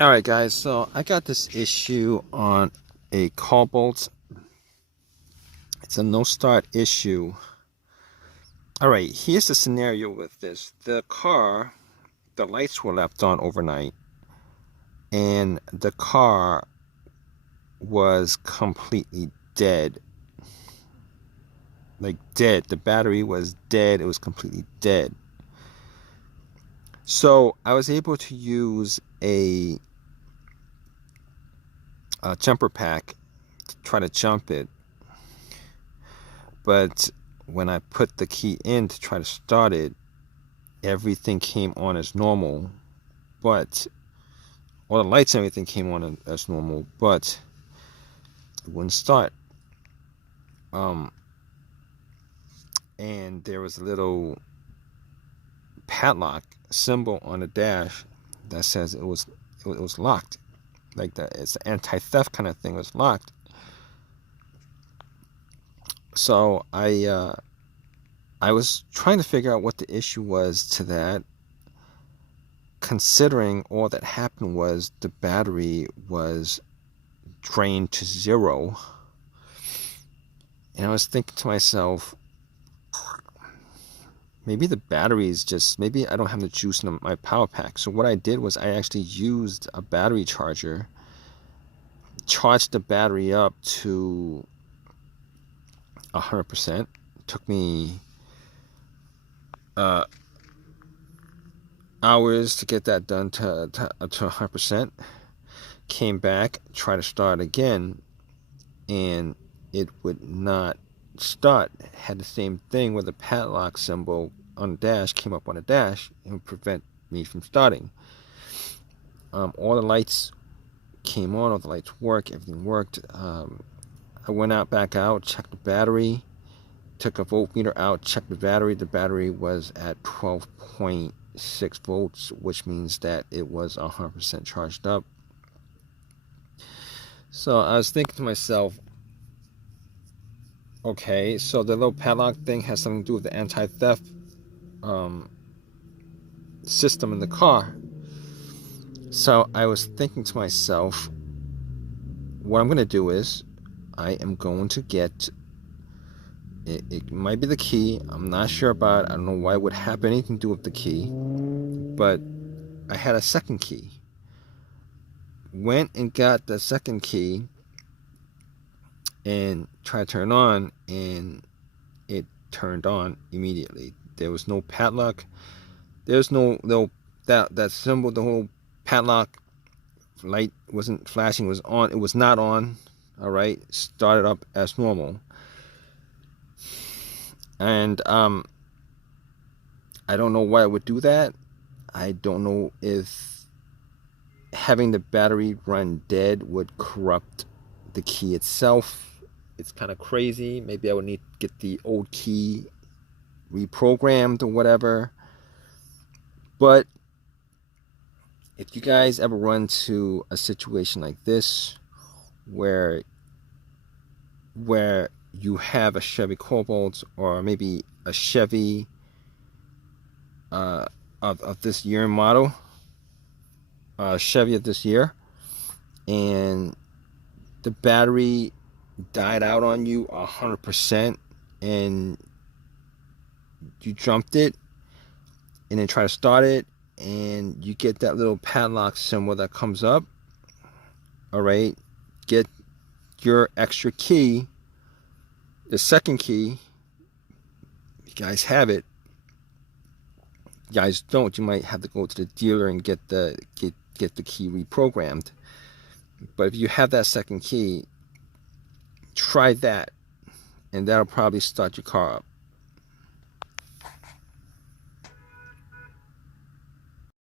Alright guys, so I got this issue on a Cobalt. It's a no start issue. Alright, here's the scenario with this. The car, the lights were left on overnight, and the car was completely dead. Like dead. The battery was dead. It was completely dead. So I was able to use a jumper pack to try to jump it. But when I put the key in to try to start it, everything came on as normal, but all the lights and everything came on as normal, but it wouldn't start. Um, and there was a little padlock symbol on the dash that says it was locked, like that. It's an anti-theft kind of thing. It was locked. So I was trying to figure out what the issue was to that, considering all that happened was the battery was drained to zero. And I was thinking to myself, maybe the batteries just, maybe I don't have the juice in my power pack. So what I did was I actually used a battery charger, charged the battery up to 100%. Took me hours to get that done to 100%. Came back, tried to start again, and it would not start. Had the same thing where the padlock symbol on the dash came up on the dash and would prevent me from starting. All the lights came on, all the lights worked, everything worked. I went back out, checked the battery, took a voltmeter out, checked the battery. The battery was at 12.6 volts, which means that it was 100% charged up. So I was thinking to myself, okay, so the little padlock thing has something to do with the anti-theft system in the car. So I was thinking to myself, what I'm going to do is I am going to get it might be the key. I'm not sure about it. I don't know why it would have anything to do with the key, but I had a second key. Went and got the second key and tried to turn on, and it turned on immediately. There was no padlock. There's no that symbol, the whole padlock light wasn't flashing, was on. It was not on. All right, started up as normal. And I don't know why it would do that. I don't know if having the battery run dead would corrupt the key itself. It's kind of crazy. Maybe I would need to get the old key reprogrammed or whatever. But if you guys ever run into a situation like this where you have a Chevy Cobalt or maybe a Chevy of this year model, Chevy of this year, and the battery died out on you 100%, and you jumped it and then try to start it, and you get that little padlock symbol that comes up. All right, get your extra key, the second key. You guys have it. You guys don't. You might have to go to the dealer and get the key reprogrammed. But if you have that second key, try that, and that'll probably start your car up.